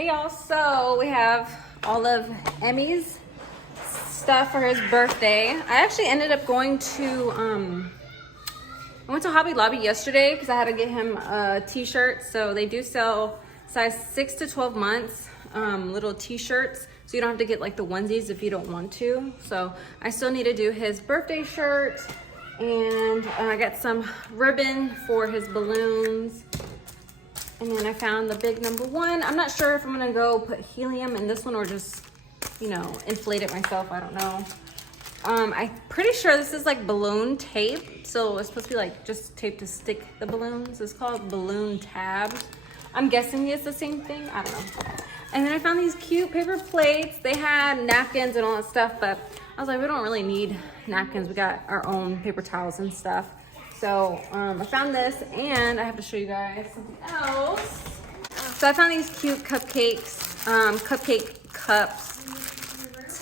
Hey y'all, so we have all of Emmy's stuff for his birthday. I actually ended up going to, I went to Hobby Lobby yesterday because I had to get him a t-shirt. So they do sell size 6 to 12 months little t-shirts. So you don't have to get like the onesies if you don't want to. So I still need to do his birthday shirt. And I got some ribbon for his balloons. And then I found the big number 1. I'm not sure if I'm gonna go put helium in this one or just, you know, inflate it myself. I don't know. I'm pretty sure this is like balloon tape. So it's supposed to be like just tape to stick the balloons. It's called balloon tabs. I'm guessing it's the same thing. I don't know. And then I found these cute paper plates. They had napkins and all that stuff, but I was like, we don't really need napkins. We got our own paper towels and stuff. So I found this, and I have to show you guys something else. So I found these cute cupcakes, cupcake cups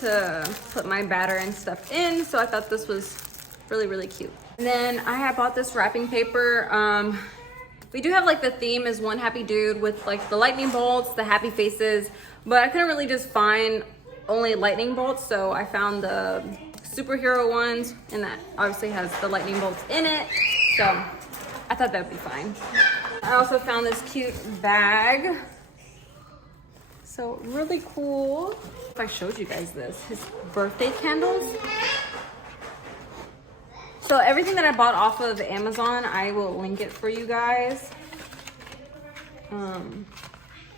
to put my batter and stuff in. So I thought this was really, really cute. And then I had bought this wrapping paper. We do have like the theme is one happy dude with like the lightning bolts, the happy faces, but I couldn't really just find only lightning bolts. So I found the superhero ones, and that obviously has the lightning bolts in it. So I thought that would be fine. I also found this cute bag. So really cool. If I showed you guys this, his birthday candles. So everything that I bought off of Amazon, I will link it for you guys.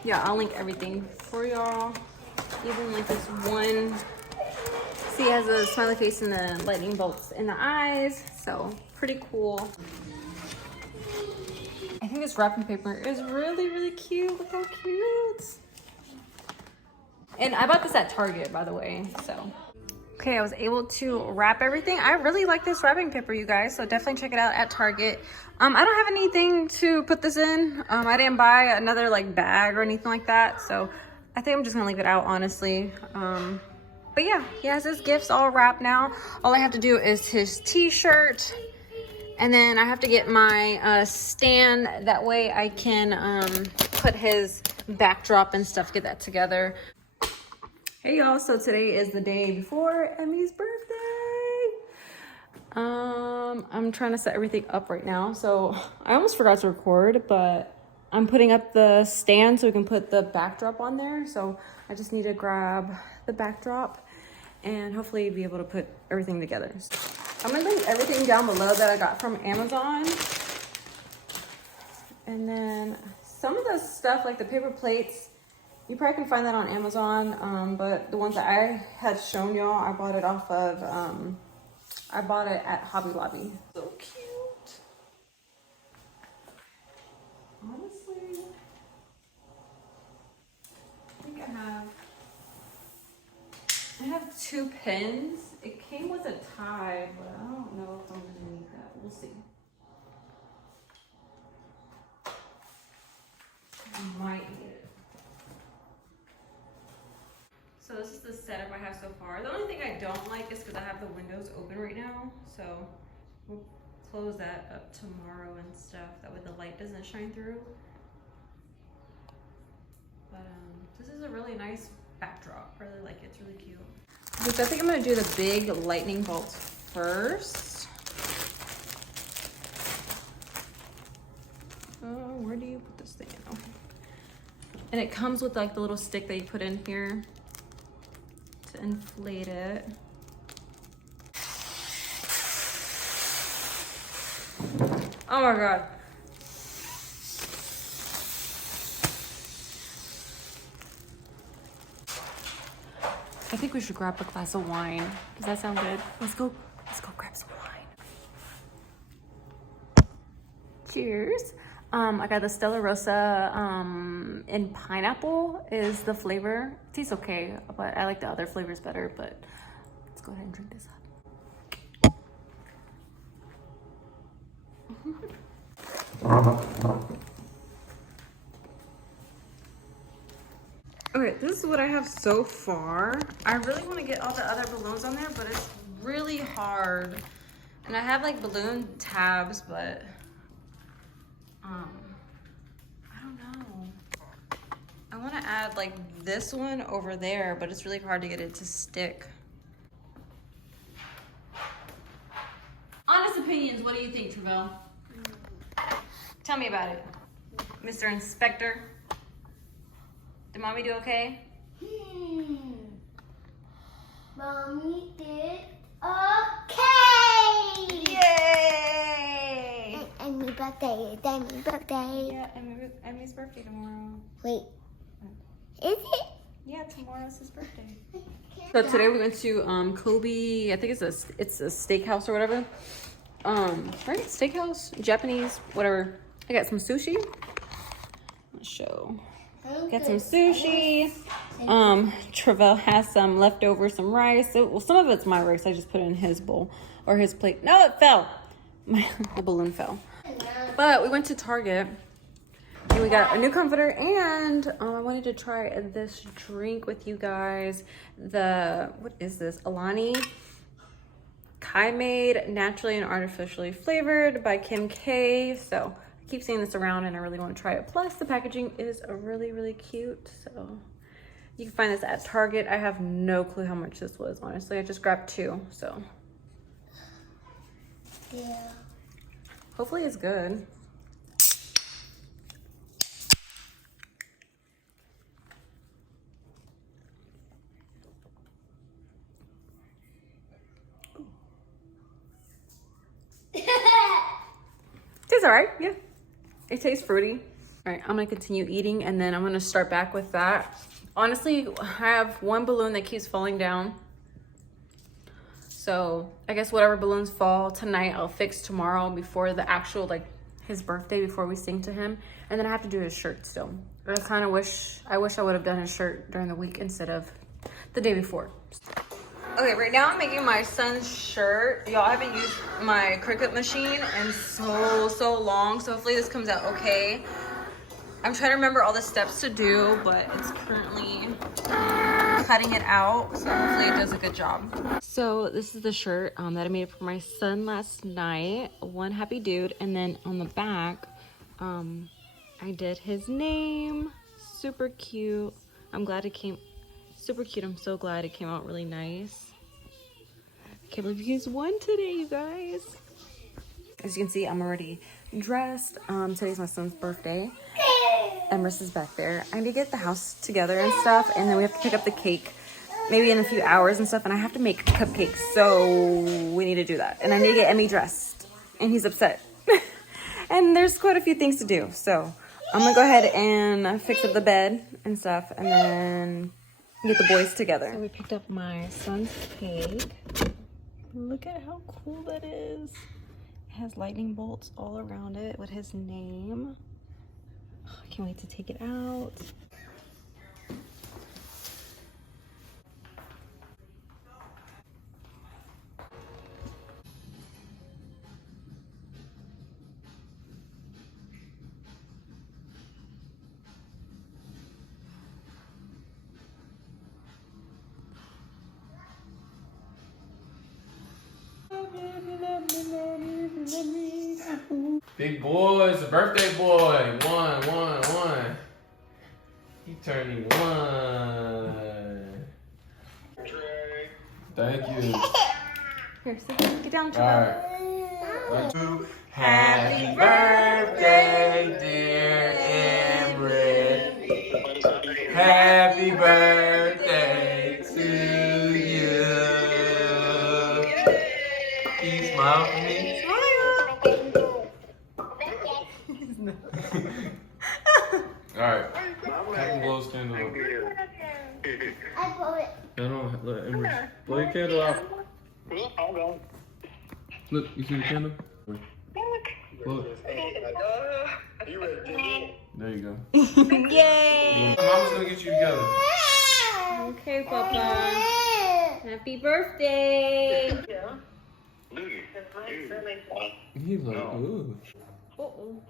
Yeah, I'll link everything for y'all. Even like this one. See, it has a smiley face and the lightning bolts in the eyes. So pretty cool. I think this wrapping paper is really, really cute. Look how cute. And I bought this at Target, by the way, so. Okay, I was able to wrap everything. I really like this wrapping paper, you guys, so definitely check it out at Target. I don't have anything to put this in. I didn't buy another like bag or anything like that, so I think I'm just gonna leave it out, honestly. But yeah, he has his gifts all wrapped now. All I have to do is his t-shirt, and then I have to get my stand. That way I can put his backdrop and stuff, get that together. Hey y'all, so today is the day before Emmy's birthday. I'm trying to set everything up right now. So I almost forgot to record, but I'm putting up the stand so we can put the backdrop on there. So I just need to grab the backdrop and hopefully be able to put everything together. I'm gonna link everything down below that I got from Amazon. And then some of the stuff like the paper plates, you probably can find that on Amazon, but the ones that I had shown y'all, I bought it off of, I bought it at Hobby Lobby. So cute. Honestly, I think I have 2 pins. It came with a tie, but I don't know if I'm gonna need that. We'll see. I might need it. So this is the setup I have so far. The only thing I don't like is because I have the windows open right now. So we'll close that up tomorrow and stuff. That way the light doesn't shine through. But this is a really nice backdrop. I really like it. It's really cute. So I think I'm going to do the big lightning bolts first. Where do you put this thing in? Okay. And it comes with like the little stick that you put in here to inflate it. Oh my God. I think we should grab a glass of wine. Does that sound good? Let's go grab some wine. Cheers. I got the Stella Rosa in pineapple is the flavor. It tastes okay, but I like the other flavors better, but let's go ahead and drink this up. Okay, this is what I have so far. I really want to get all the other balloons on there, but it's really hard. And I have like balloon tabs, but I don't know. I want to add like this one over there, but it's really hard to get it to stick. Honest opinions, what do you think, Travell? Tell me about it, Mr. Inspector. Did mommy do okay? Mommy did okay! Yay! Emmy's birthday, Emmy's birthday. Yeah, Emmy's birthday tomorrow. Wait, is it? Yeah, tomorrow's his birthday. So today we went to Kobe. I think it's a steakhouse or whatever. Right? Steakhouse, Japanese, whatever. I got some sushi. Let's show. Got some sushi. Travell has some leftover, some rice. Well, some of it's my rice. I just put it in his bowl or his plate. No, it fell. The balloon fell. But we went to Target and we got a new comforter, and I wanted to try this drink with you guys. What is this? Alani Kai made naturally and artificially flavored by Kim K. So I keep seeing this around and I really want to try it. Plus the packaging is really, really cute. So you can find this at Target. I have no clue how much this was, honestly. I just grabbed 2, so. Yeah. Hopefully it's good. Tastes all right, yeah. It tastes fruity. All right, I'm gonna continue eating and then I'm gonna start back with that. Honestly, I have one balloon that keeps falling down. So I guess whatever balloons fall tonight, I'll fix tomorrow before the actual, like his birthday, before we sing to him. And then I have to do his shirt still. I kind of wish I would have done his shirt during the week instead of the day before. Okay, right now I'm making my son's shirt. Y'all, I haven't used my Cricut machine in so long, so hopefully this comes out okay. I'm trying to remember all the steps to do, but it's currently cutting it out, so hopefully it does a good job. So this is the shirt that I made for my son last night. One happy dude, and then on the back, I did his name. Super cute. I'm glad it came super cute. I'm so glad it came out really nice. Can't believe he's 1 today, you guys. As you can see, I'm already dressed. Today's my son's birthday. Emrys is back there. I need to get the house together and stuff, and then we have to pick up the cake maybe in a few hours and stuff, and I have to make cupcakes, so we need to do that. And I need to get Emmy dressed, and he's upset. And there's quite a few things to do, so I'm gonna go ahead and fix up the bed and stuff, and then get the boys together. So we picked up my son's cake. Look at how cool that is. It has lightning bolts all around it with his name. Oh, I can't wait to take it out. Big boy, it's a birthday boy. One. He turning 1. Thank you. Here, sit down. Get down, All right. Happy birthday, dear Emrys. Happy birthday to you. Can you smile for me? Alright. Captain blows candle out. I blow it. No, let Emrys. Blow your candle out. Look, you see the candle? Blow it. There you go. Yay! Mama's gonna get you together. Okay, Papa. Happy birthday! He's like, ooh. Uh-oh.